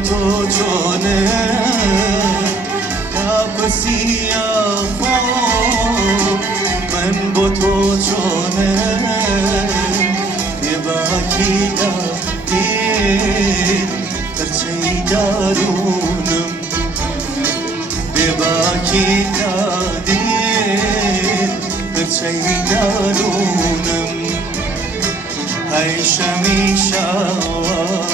تو چونه یا پسیا خوب من با تو چونه باکی دادی ترچه دارونم باکی دادی ترچه دارونم های شمی شوا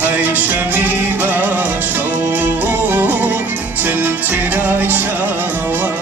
های شمی باشو چل چرای شوا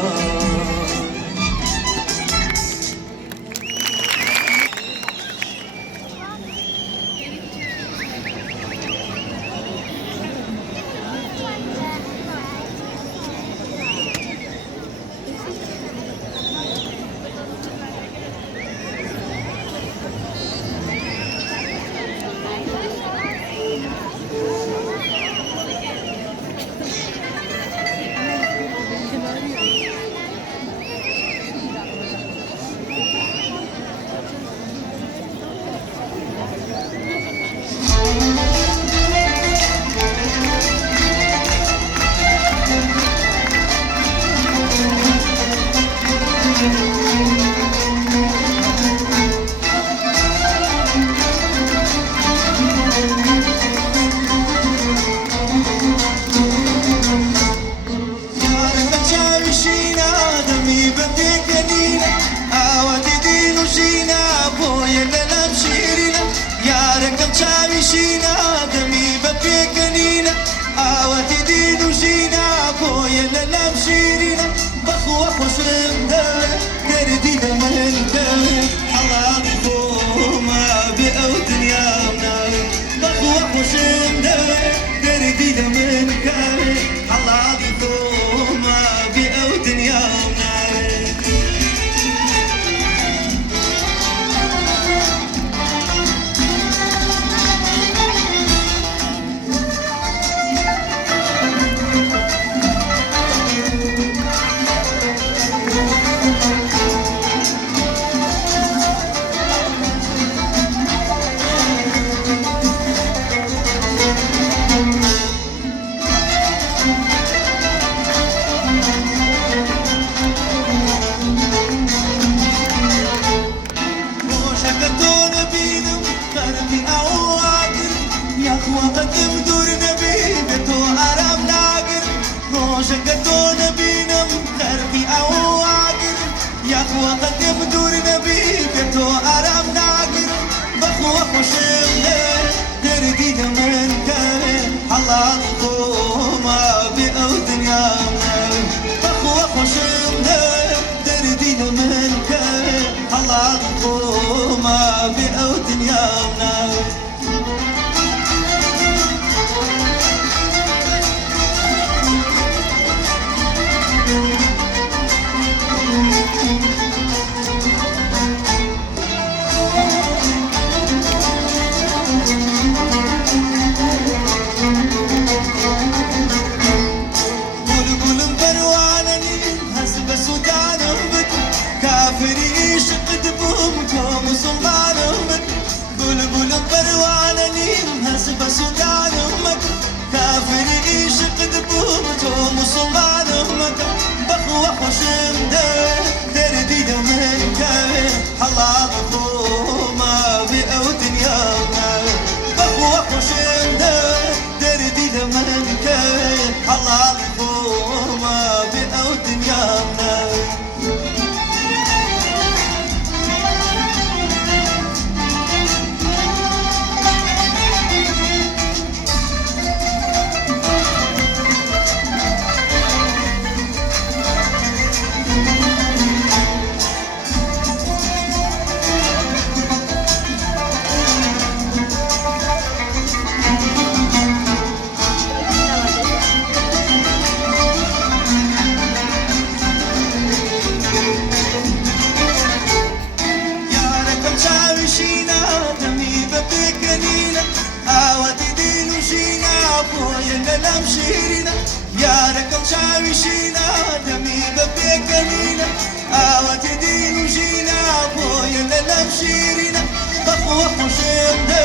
شيرينا بخوة وشمدة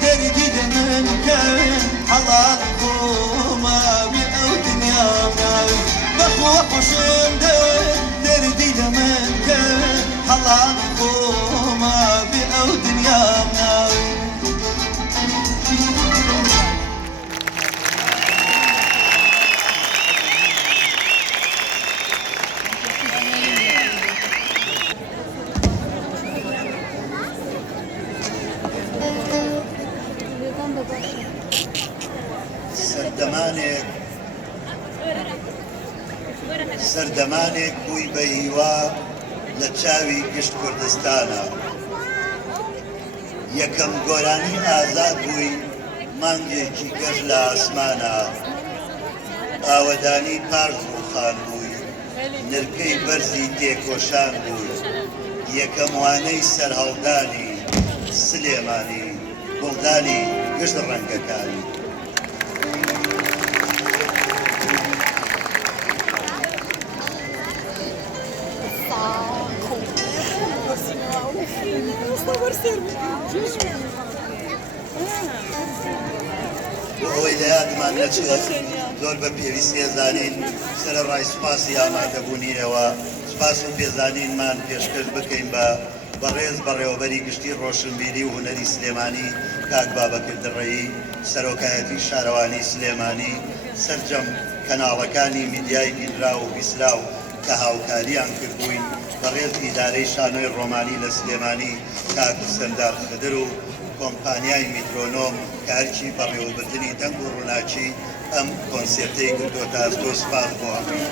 تردي دمن كان حلال بوما بأو دنيا ناوي بخوا خوشم دردي لمن كان حلال بوما بأو دنيا ناوي سەردەمانێک بووی بە هیوا لە چاوی گشت کوردستانە یەکەم گۆرانی ئازاد بووی مانگێکی گەش لە ئاسمانە ئاوەدانی پاش ڕووخان بووی نرکەی بەرزی تێکۆشان بووی یەکەم وانەی سەرهەڵدانی سلێمانی گوڵدانی گشت ڕەنگەکانی ئەوەی لە یادمان نەچێت زۆر بە پێویستی ئێزانین سەرەڕای سوپاسی ئامادەبوونیەوە سوپاس و پێزانینمان پێشکەش بکەین بە بەڕێز بەڕێوەبەری گشتی ڕۆشنبیری و هونەری سلێمانی کاک بابەکر دڕێی سەرۆکایەتی شارەوانی سلێمانی سەرجەم کەناڵەکانی میدیای بینرا و بیسرا و کە هاوکاریان کردوین بەڕێز ئیدارەی شانۆی ڕۆمانی لە سلێمانی کاک سەردار خدر و کۆمپانیای میترۆنۆم کە هەرچی بەڕێوەبردنی دەنگ و ڕووناچی ئەم کۆنسێرتەی کردوتە ئەستۆ سوپاس بۆ هەمووی.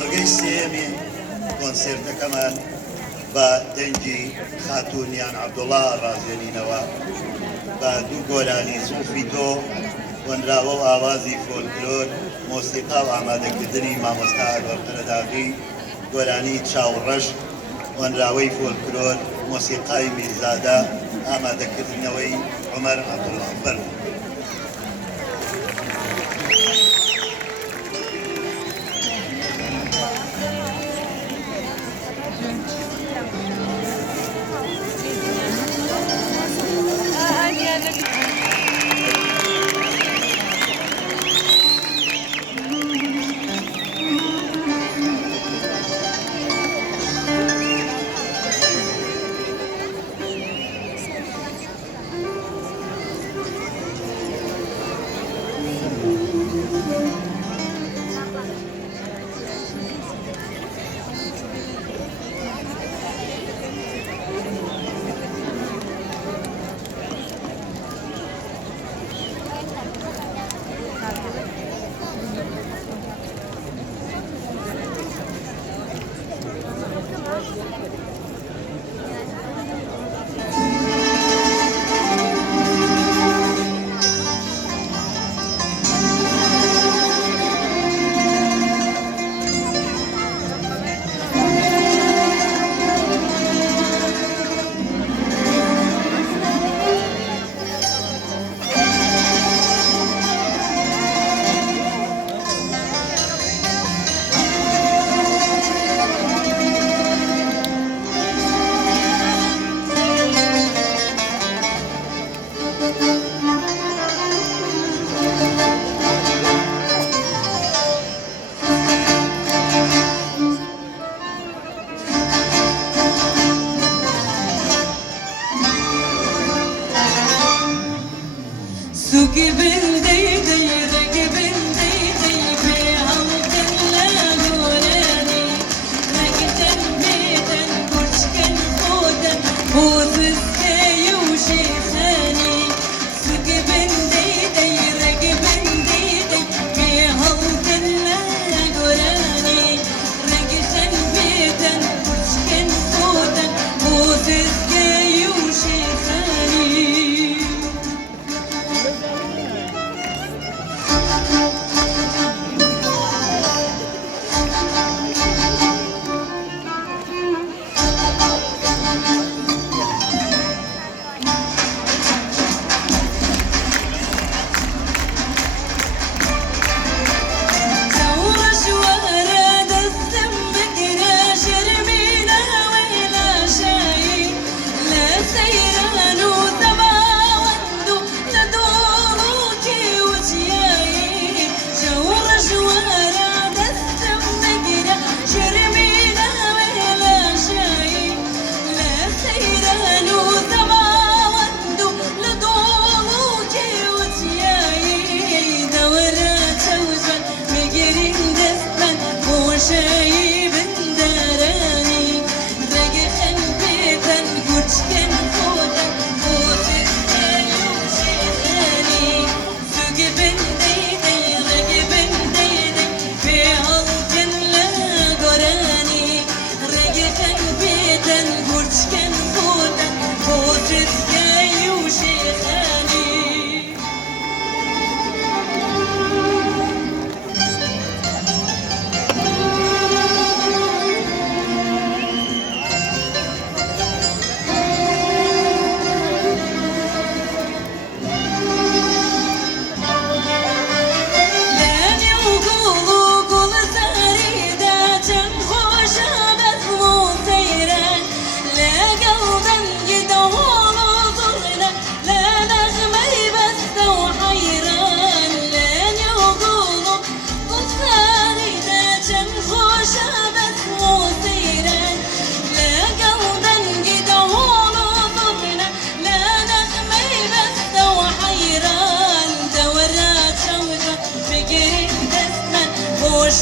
ڕگەی سێمی کۆنسێرتەکەمان بە دەنگی خاتوونیان عەبدوڵڵا ڕازێنینەوە بە دوو گۆرانی زوڵفی تۆ وەنراوە و ئاوازی فۆلکلۆر مۆسیقا و ئامادەکردنی مامۆستا ئەنوەر قەرەداغی گۆرانی چاوڕەش وەنراوەی فۆلکلۆر مۆسیقای میرزادە ئامادەکردنەوەی عومەر عەبدوڵغەفەر.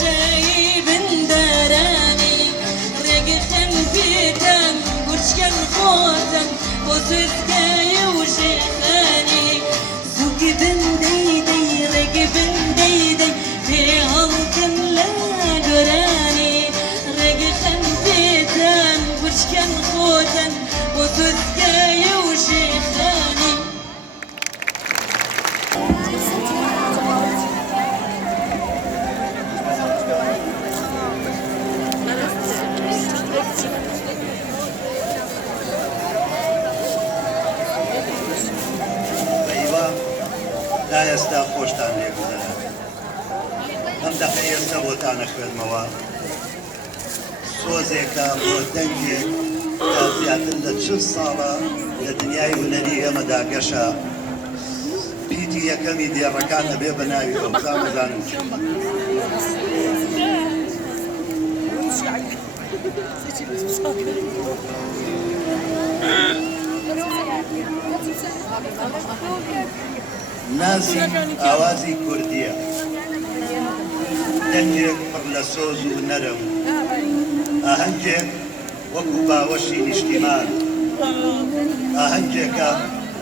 شايب داراني رقتن بيتن برشكن خوتن بوسسكاي وشيخاني زوق بن ديدي رقبن ديدي في هلكن لا قراني رقتن بيتن برشكن خوتن بوسسكاي وشيخاني لا ئێستا خۆشتان لێ بزانە ئەم دەقە ئێستا بۆتانە خوێنمەوە سۆزێکە بۆ دەنگێک کە زیاتر لە 40 ساڵە لە دنیای هونەری ئێمەدا گەشە پیتی یەکەمی دێڕەکانە بێ بە ناوی ئەو زانم نازی ئاوازی کوردیە دەنگێک پڕ لە سۆز و نەرم ئاهەنگێک وەکو باوەشی نیشتیمان ئاهەنگێکە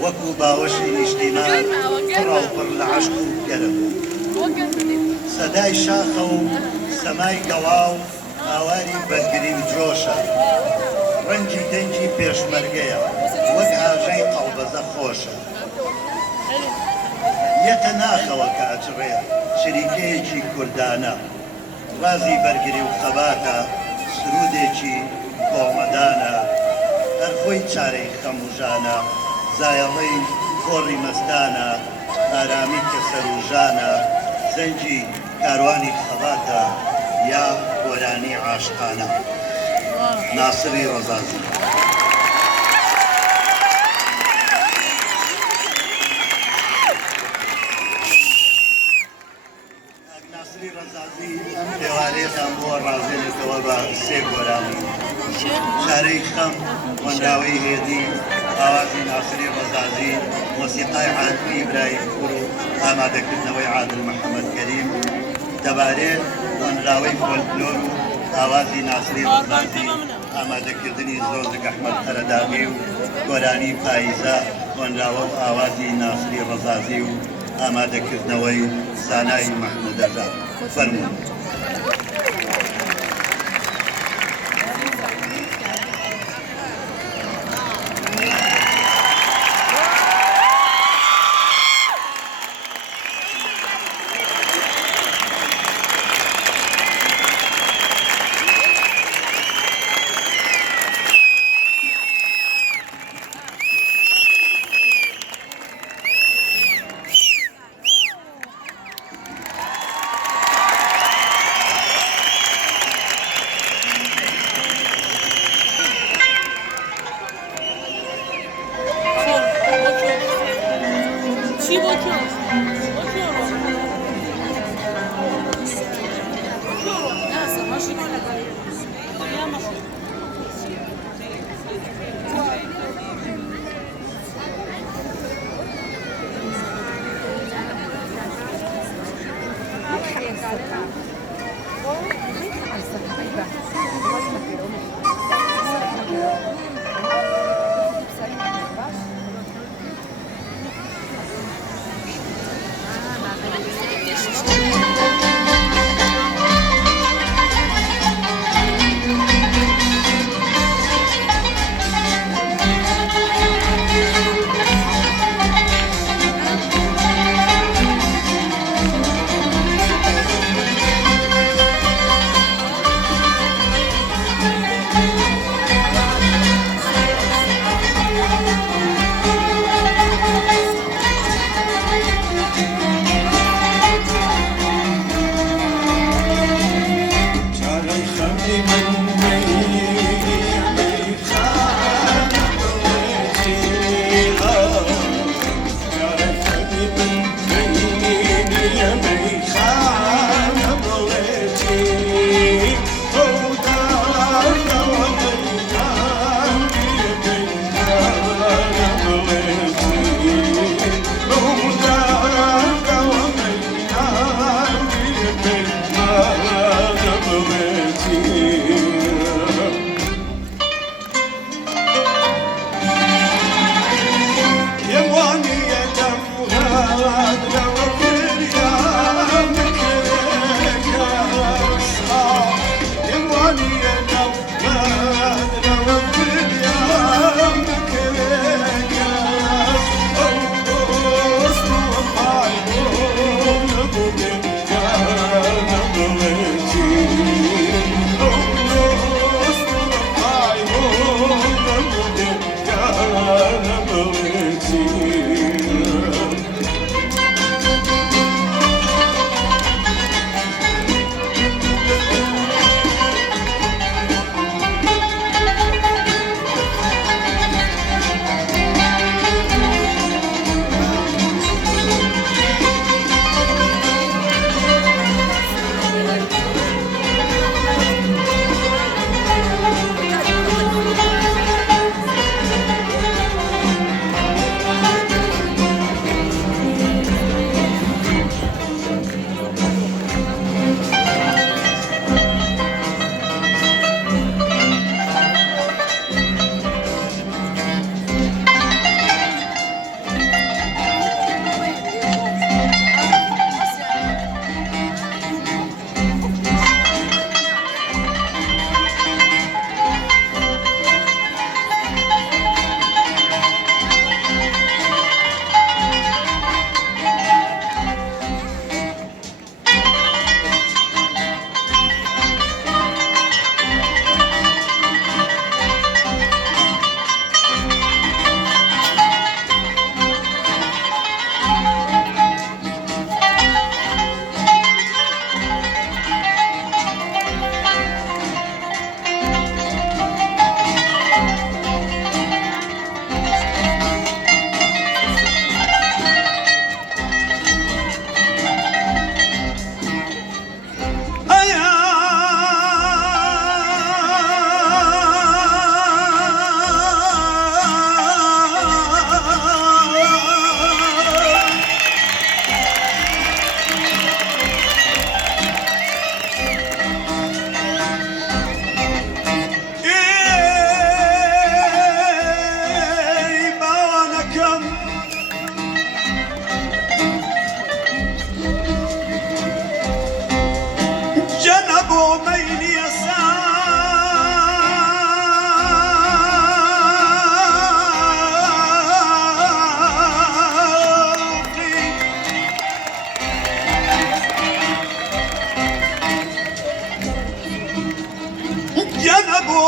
وەکو باوەشی نیشتیمان پڕە و پڕ لە عەشق و گەرم سەدای شاخە و سەمای گەواو ئاواری بەرگری و جۆشە ڕەنگی دەنگی پێشمەرگەیە وەک ئاژەی قەڵبەزە خۆشە یەکە ناخەوە کە ئەچڕێ شریکەیەکی کوردانە ڕازی بەرگری و خەباتە سرودێکی کۆمەدانە هەر خۆی چارەی خەموژانە زایەڵەی کۆڕی مەستانە ئارامی کە سەروژانە زەنگی کاروانی خەباتە یا گۆرانی عاشقانە ناسری ڕەزازی دێوارێتان بۆ ڕازێنێتەوە بە سێ گۆرانی شارەی خەم وەنداوەی هێدی ئاوازی ناسری ڕەزازی مۆسیقای عاتبی ئیبراهیم پوور و ئامادەکردنەوەی عادل محەممەد کەریم دەبارێت وەنراوەی فۆلکلۆر و ئاوازی ناسری ڕەزازی ئامادەکردنی زۆزک ئەحمەد قەرەداغی و گۆرانی پاییزە وەنراوە و ئاوازی ناسری ڕەزازی و ئامادەکردنەوەی زانای مەحموودەزا فەرموون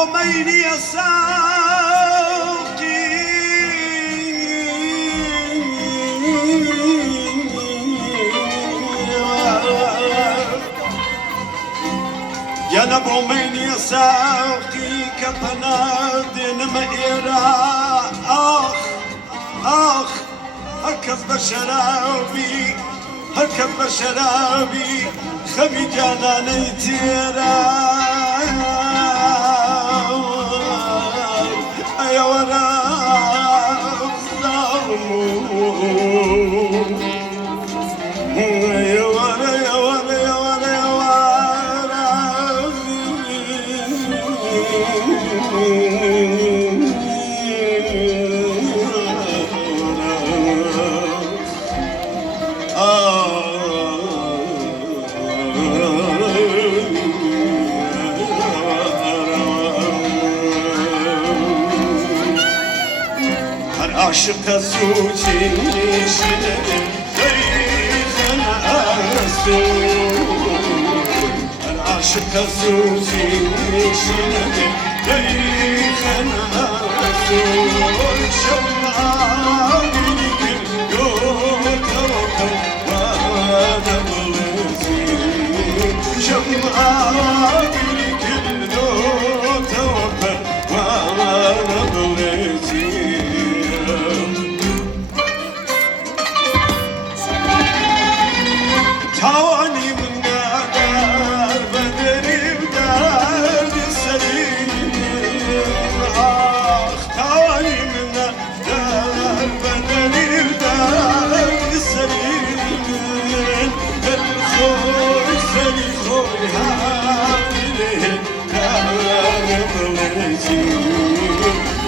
بوميني يا ساقي يا نبومين يا ساقي كبنادن مئرا آخ هركز بشرابي هركز بشرابي خمي جاناني تيرا يا ورا يا ورا يا ورا يا ورا يا عاشق سوچی شنه خیخنا رسول عاشق سوچی شنه خیخنا رسول شمعانی کن توکل وانا بلزی شمعانی کن توکل وانا بلزی تاني من نادر بدري ودار سليم آخ تاني من نادر بدري ودار سليم الخوي سلي خوي هاله كان ملزي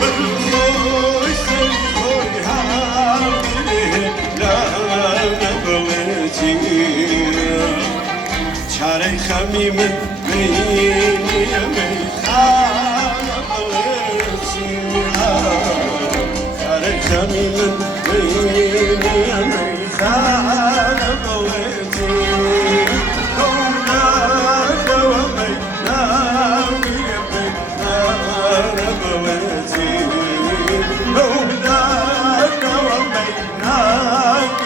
الخوي سلي خوي هاله لا ملزي چاره خمیم بینی میخوام بلزی چاره خمیم بینی میخوام بلزی دولت دومی نامی میخوام بلزی دولت دومی نامی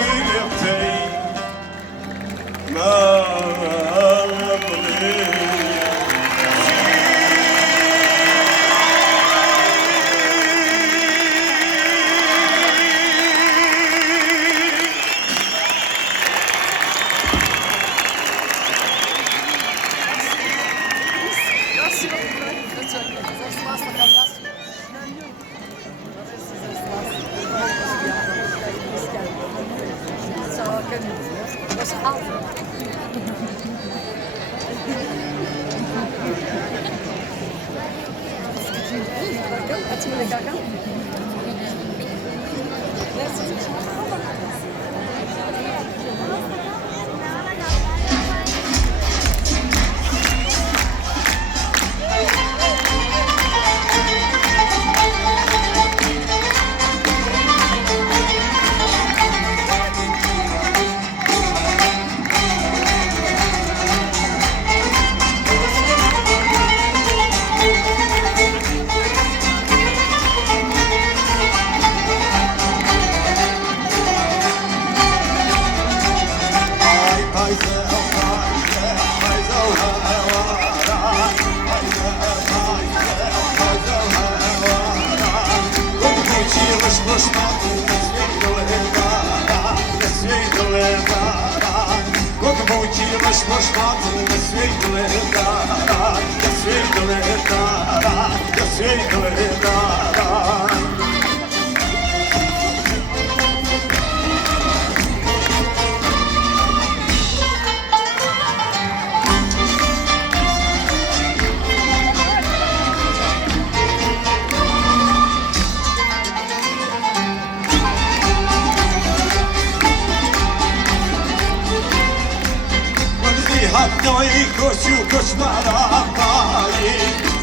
هالنوي كوشو كوش مرافاي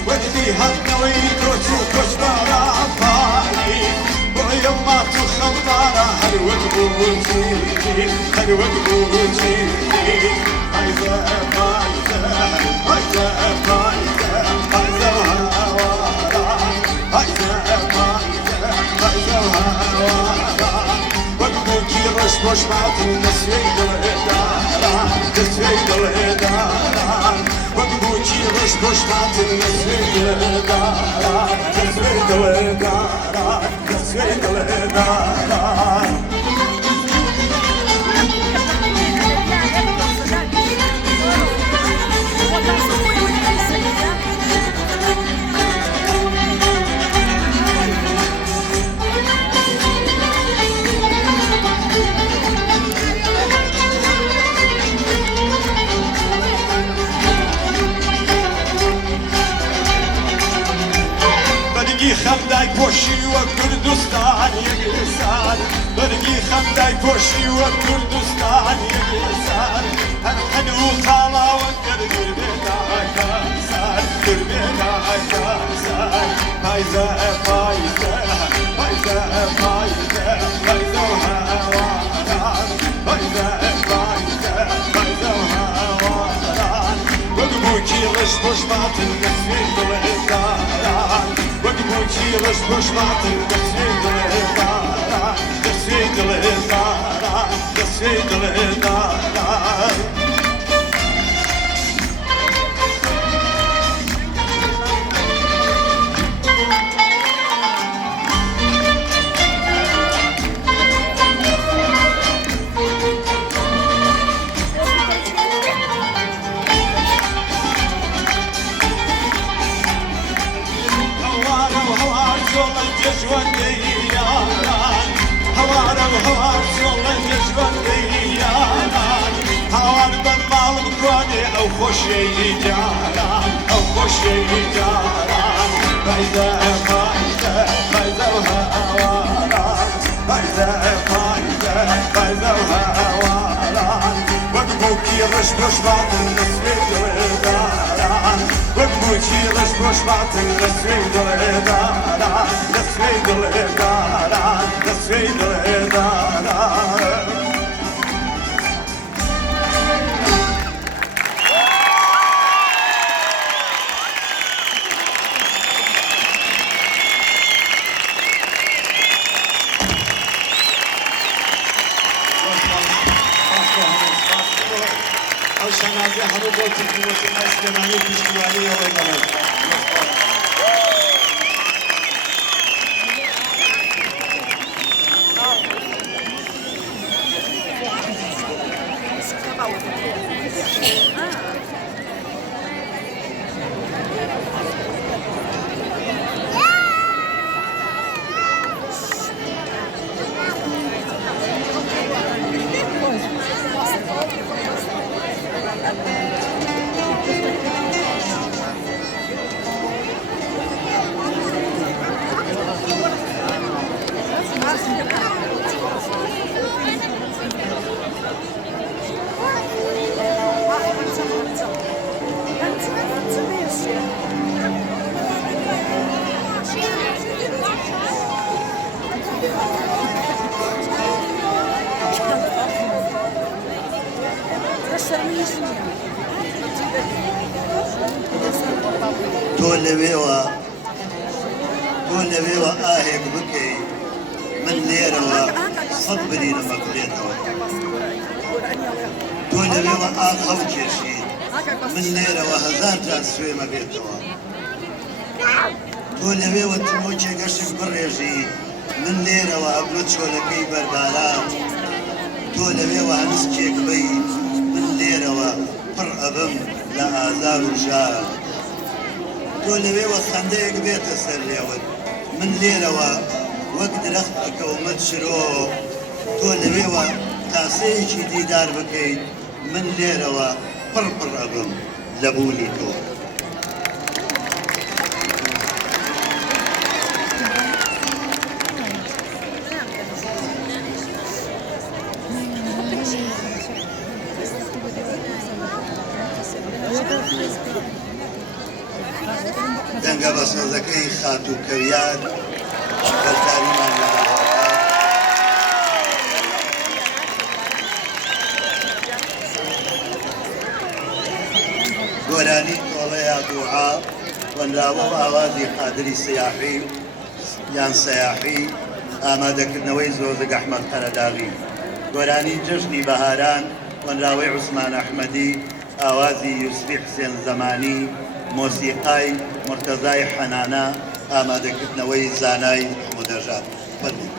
ولدي هالنوي كوشو كوش مرافاي ويوم ما تخمطارة هلوة بوجي هلوة بوجي هايزة هايزة هايزة هايزة هايزة خوشبختم دەسوێ دڵداران دەسوێ دڵداران دەسوێ دڵداران خەمدای پۆشی وە کوردستان یەکسان بەرگی خەمدای پۆشی وە کوردستان یەکسان هەر قەد و قاڵاوە کردر بێداکەسان کردێداکەسان پایزە پایزە پایزە پایزە پایزە و هەواران پایزە پایزە پایزە و هەواران وەگبووکی ڕش خۆشباتن دەسوێ دڵێداران وەگبووکی ڕش خۆشباتن دەسوێ دڵێداران دەسوێ دڵێداران دەسوێ دڵێداران ئەو خۆشیی جاران ئەو خۆشیی جاران پایزە پایزە پایزە و هەواران پایزە پایزە پایزە و هەواران وەگبووکی ڕش خۆشباتن دەسوێ دڵێداران وەگبووکی ڕش خۆشباتن دەسوێ دڵێداران دەسوێ دڵێداران دەسوێ دڵێداران شنازه همه با تکنیوات اسلمانی پیشتیوانی آقای دارد تۆ لەوێوە ئاهێک بکەی من لێرەوە سەد برینەمە بڵێتەوە تۆ لەوێوە ئاخەو کێشی من لێرەوە هەزار جار سوێمە بێتەوە تۆ لەوێوە تمۆکێ گەشت بڕێژی من لێرەوە ئەبلۆ چۆلەکەی بەرباران تۆ لەوێوە هەنسکێک بەی من لێرەوە پڕ ئەبم لە ئازار و ژار تۆ لەوێوە خەندەیەک بێتە سەر لێوت من لێرەوە وەک درەخت ئەکەومەت شرۆ تۆ لەوێوە تاسەیەکی دیدار بکەیت من لێرەوە پڕ ئەبم لە بوونی تۆ دەنگە بە سۆزەکەی خات و کەویان بەرکاریمان لە گۆرانی تۆڵەیە دوعا وەنراوە و ئاوازی قادری سیاحی یان سەیاحی ئامادەکردنەوەی زۆزگ ئەحمەد قەرەداغی گۆرانی جژنی بەهاران وەنراوەی عوسمان ئەحمەدی ئاوازی یوسفی حسێن زەمانی مۆسیقای مرتەزای حەنانە ئامادەکردنەوەی زانای محمودەژاد فەرمووی.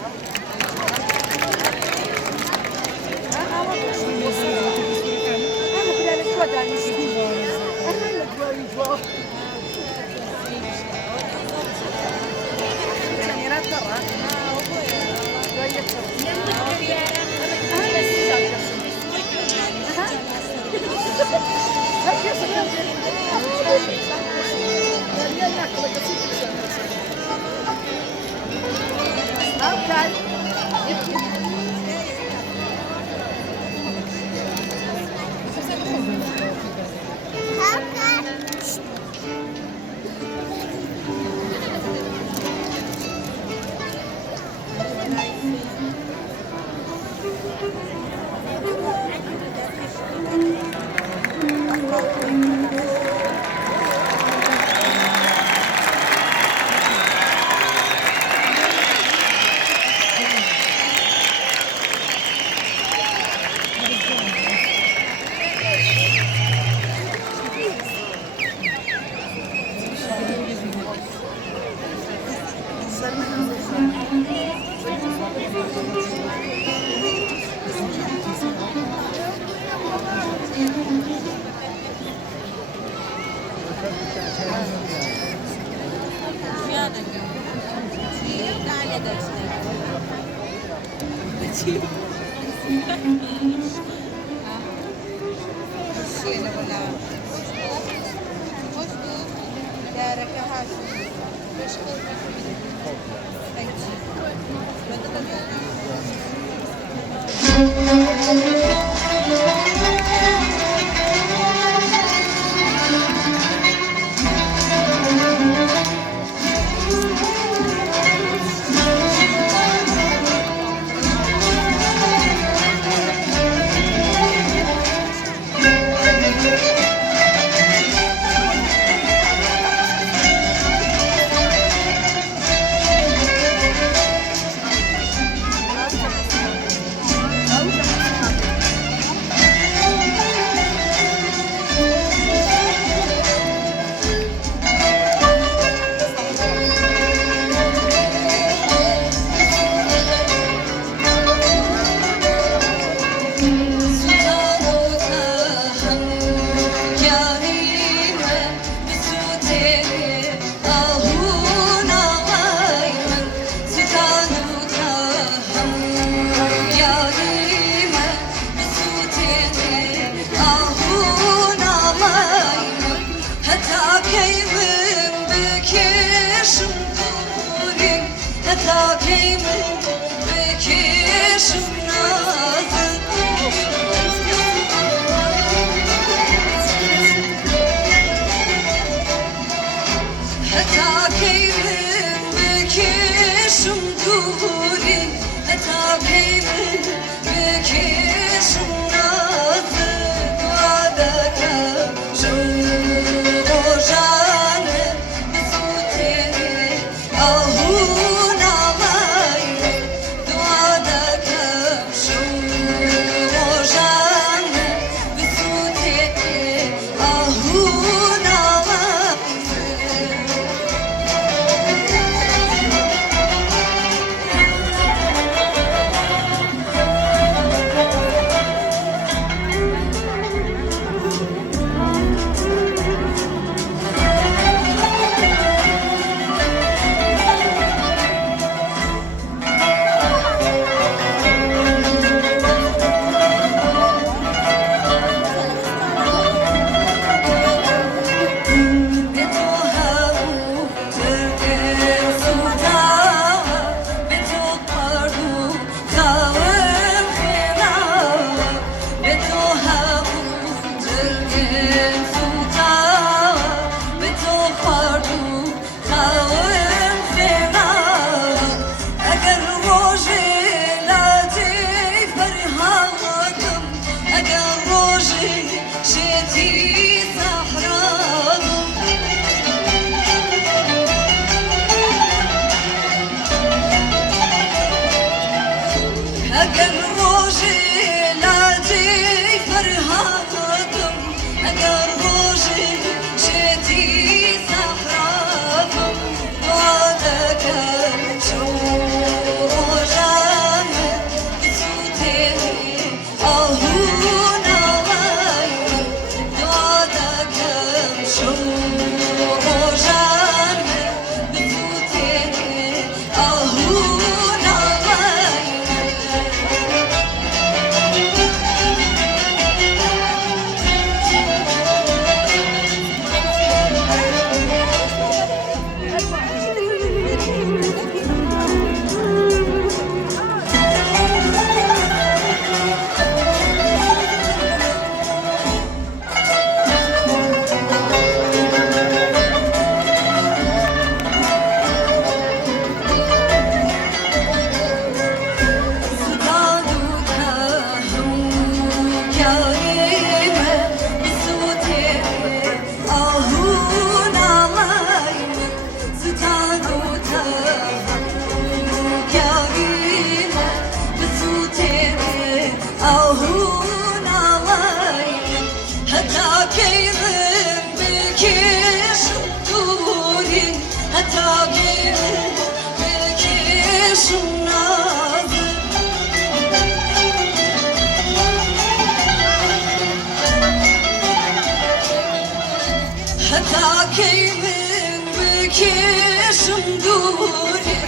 هتا کی من بکشم دوری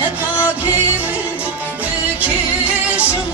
هتا کی من بکشم